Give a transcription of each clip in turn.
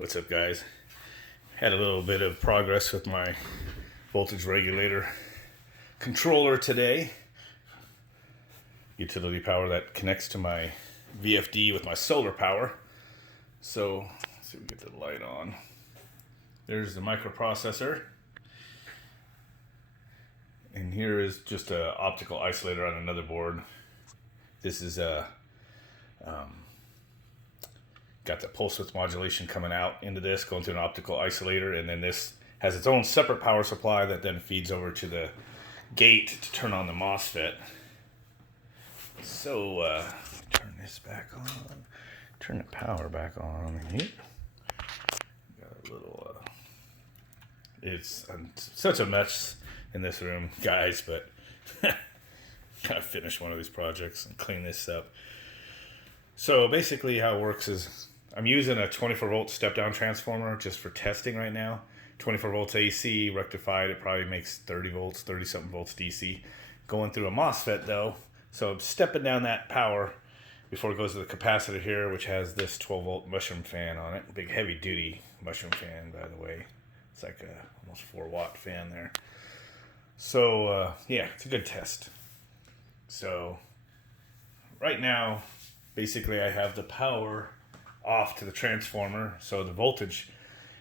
What's up, guys? Had a little bit of progress with my voltage regulator controller today. Utility power that connects to my VFD with my solar power. So let's see if we get the light on. There's the microprocessor. And here is just an optical isolator on another board. This is got the pulse width modulation coming out into this, going through an optical isolator, and then this has its own separate power supply that then feeds over to the gate to turn on the MOSFET. So turn this back on, turn the power back on here. Got a little it's such a mess in this room, guys, but gotta finish one of these projects and clean this up. So basically how it works is I'm using a 24 volt step down transformer just for testing right now. 24 volts AC rectified, it probably makes 30 volts, 30 something volts DC. Going through a MOSFET though, so I'm stepping down that power before it goes to the capacitor here, which has this 12 volt mushroom fan on it. Big heavy duty mushroom fan, by the way. It's like a almost 4 watt fan there. So yeah, it's a good test. So right now, basically I have the power off to the transformer, so the voltage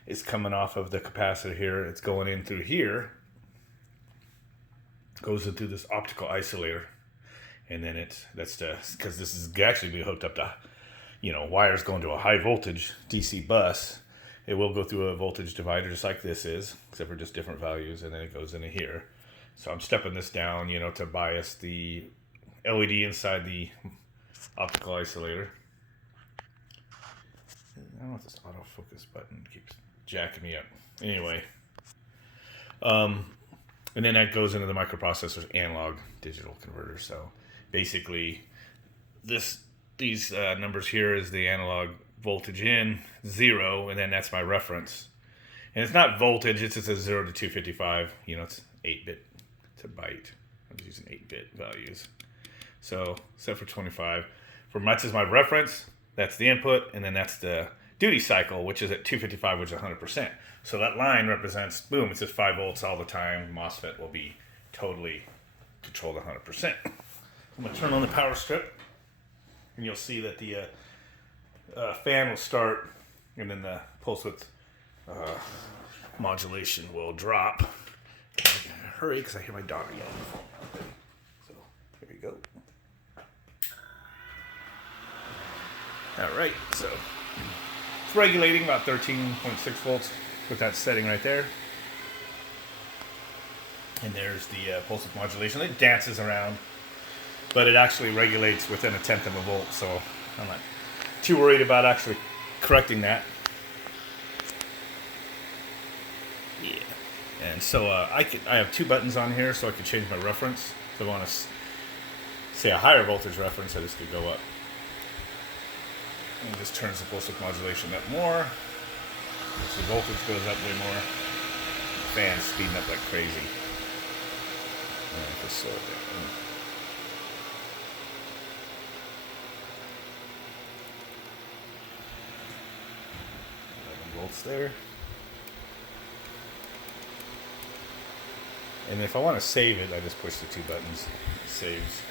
is coming off of the capacitor here. It's going in through here, goes in through this optical isolator, and then that's because this is actually be hooked up to, wires going to a high voltage DC bus. It will go through a voltage divider just like this is, except for just different values, and then it goes into here. So I'm stepping this down, to bias the LED inside the optical isolator. I don't know if this autofocus button keeps jacking me up. Anyway, and then that goes into the microprocessor's analog digital converter. So basically, these numbers here is the analog voltage in 0, and then that's my reference. And it's not voltage; it's just a 0 to 255. It's 8-bit. It's a byte. I'm just using 8-bit values. So set for 25. For much as my reference, that's the input, and then that's the duty cycle, which is at 255, which is 100%. So that line represents, boom, it's at 5 volts all the time. MOSFET will be totally controlled 100%. I'm going to turn on the power strip, and you'll see that the fan will start, and then the pulse width modulation will drop. I gotta hurry because I hear my daughter yelling. So here we go. All right, so it's regulating about 13.6 volts with that setting right there. And there's the pulse width modulation. It dances around, but it actually regulates within 1/10 of a volt, so I'm not too worried about actually correcting that. Yeah. And so I have 2 buttons on here, so I can change my reference. If I want to say a higher voltage reference, I just could go up. And just turns the pulse width modulation up more. As the voltage goes up way more. The fan's speeding up like crazy. And just slow it down. 11 volts there. And if I want to save it, I just push the 2 buttons. It saves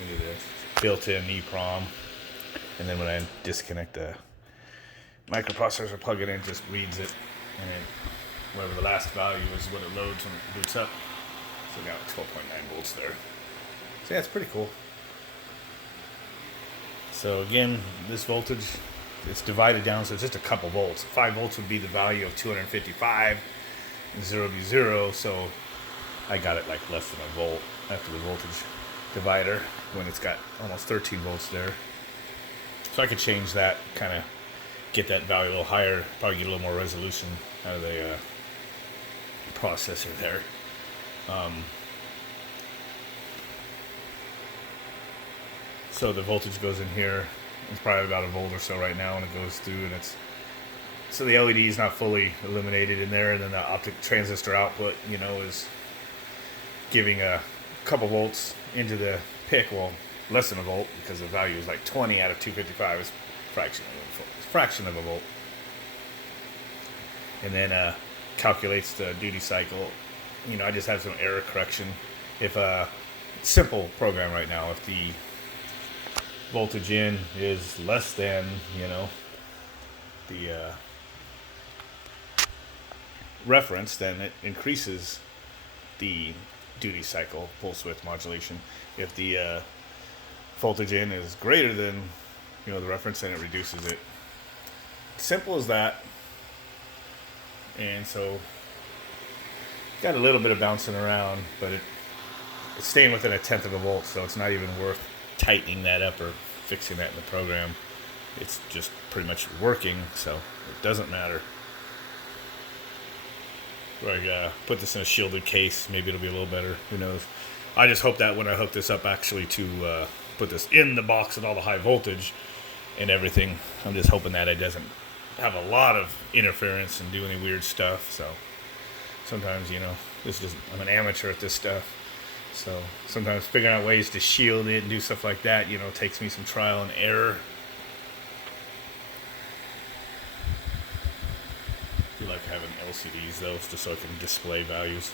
into the built-in EEPROM. And then when I disconnect the microprocessor, plug it in, it just reads it. And then whatever the last value is, what it loads when it boots up. So I got 12.9 volts there. So yeah, it's pretty cool. So again, this voltage, it's divided down, so it's just a couple volts. 5 volts would be the value of 255, and 0 would be 0. So I got it like less than a volt after the voltage divider when it's got almost 13 volts there. So I could change that, kind of get that value a little higher, probably get a little more resolution out of the processor there. So the voltage goes in here. It's probably about a volt or so right now, and it goes through, and so the LED is not fully illuminated in there, and then the optic transistor output, is giving a couple volts into the PIC. Well, less than a volt, because the value is like 20 out of 255 is fraction of a volt. and then calculates the duty cycle. You know, I just have some error correction. If simple program right now, if the voltage in is less than, you know, the reference, then it increases the duty cycle pulse width modulation. If the voltage in is greater than, you know, the reference, then it reduces it. Simple as that. And so got a little bit of bouncing around, but it's staying within 1/10 of a volt, so it's not even worth tightening that up or fixing that in the program. It's just pretty much working, so it doesn't matter. I put this in a shielded case, maybe it'll be a little better, who knows. I just hope that when I hook this up actually to put this in the box with all the high voltage and everything, I'm just hoping that it doesn't have a lot of interference and do any weird stuff. So sometimes, you know, I'm an amateur at this stuff, so sometimes figuring out ways to shield it and do stuff like that, you know, takes me some trial and error. I do like having LCDs though, just so I can display values.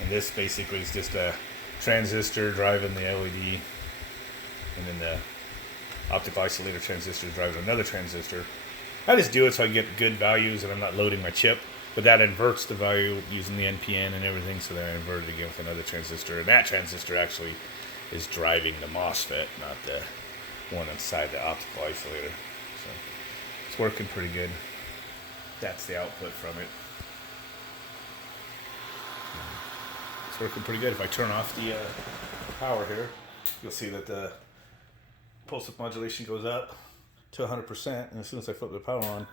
And this basically is just a transistor driving the LED, and then the optical isolator transistor driving another transistor. I just do it so I get good values and I'm not loading my chip, but that inverts the value using the NPN and everything, so then I invert it again with another transistor, and that transistor actually is driving the MOSFET, not the one inside the optical isolator. So it's working pretty good. That's the output from it. It's working pretty good. If I turn off the power here, you'll see that the pulse width modulation goes up to 100%, and as soon as I flip the power on,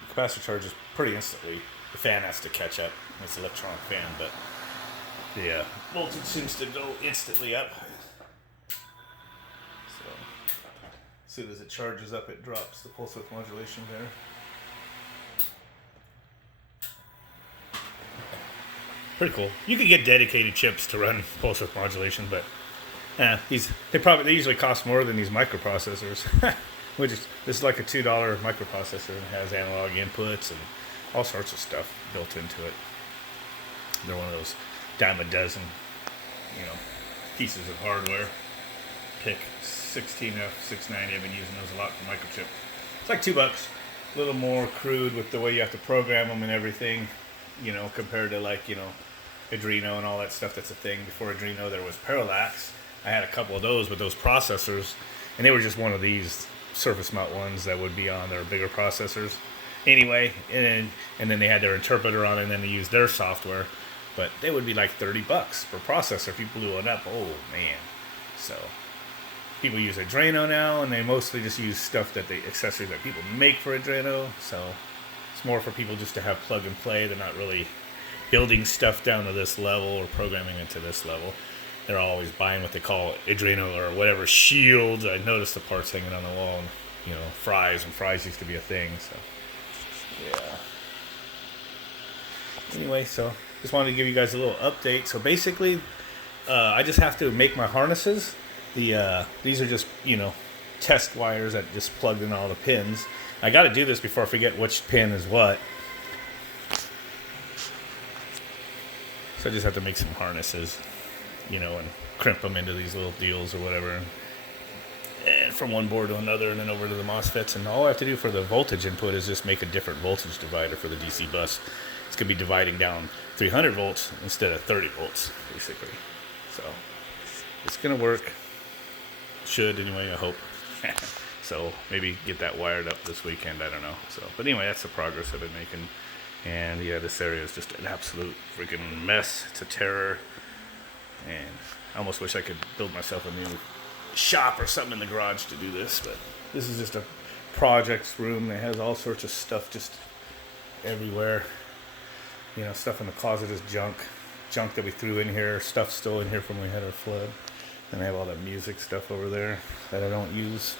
the capacitor charges pretty instantly. The fan has to catch up. It's an electronic fan, but the voltage seems to go instantly up. So as soon as it charges up, it drops the pulse width modulation there. Pretty cool. You could get dedicated chips to run pulse width modulation, but they usually cost more than these microprocessors. This is like a $2 microprocessor, and it has analog inputs and all sorts of stuff built into it. They're one of those dime a dozen, you know, pieces of hardware. Pick 16F69. I've been using those a lot for microchip. It's like $2. A little more crude with the way you have to program them and everything, you know, compared to like, you know, Adreno and all that stuff that's a thing. Before Adreno, there was parallax. I had a couple of those with those processors, and they were just one of these surface mount ones that would be on their bigger processors. Anyway, and then they had their interpreter on it, and then they used their software. But they would be like $30 per processor if you blew it up. Oh, man. So people use Adreno now, and they mostly just use stuff accessories that people make for Adreno. So it's more for people just to have plug and play. They're not really building stuff down to this level or programming it to this level. They're always buying what they call Adreno or whatever shields. I noticed the parts hanging on the wall, and, you know, fries used to be a thing. So yeah. Anyway, so just wanted to give you guys a little update. So basically, I just have to make my harnesses. These are just, you know, test wires that just plugged in all the pins. I got to do this before I forget which pin is what. So I just have to make some harnesses, you know, and crimp them into these little deals or whatever. And from one board to another, and then over to the MOSFETs. And all I have to do for the voltage input is just make a different voltage divider for the DC bus. It's going to be dividing down 300 volts instead of 30 volts, basically. So it's going to work. Should, anyway, I hope. So maybe get that wired up this weekend, I don't know. So, but anyway, that's the progress I've been making. And yeah, this area is just an absolute freaking mess. It's a terror. And I almost wish I could build myself a new shop or something in the garage to do this. But this is just a projects room that has all sorts of stuff just everywhere. You know, stuff in the closet is junk that we threw in here. Stuff still in here from when we had our flood. And I have all that music stuff over there that I don't use.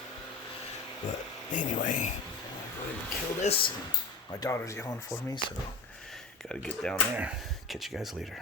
But anyway, I'm going to go ahead and kill this. My daughter's yelling for me, so got to get down there. Catch you guys later.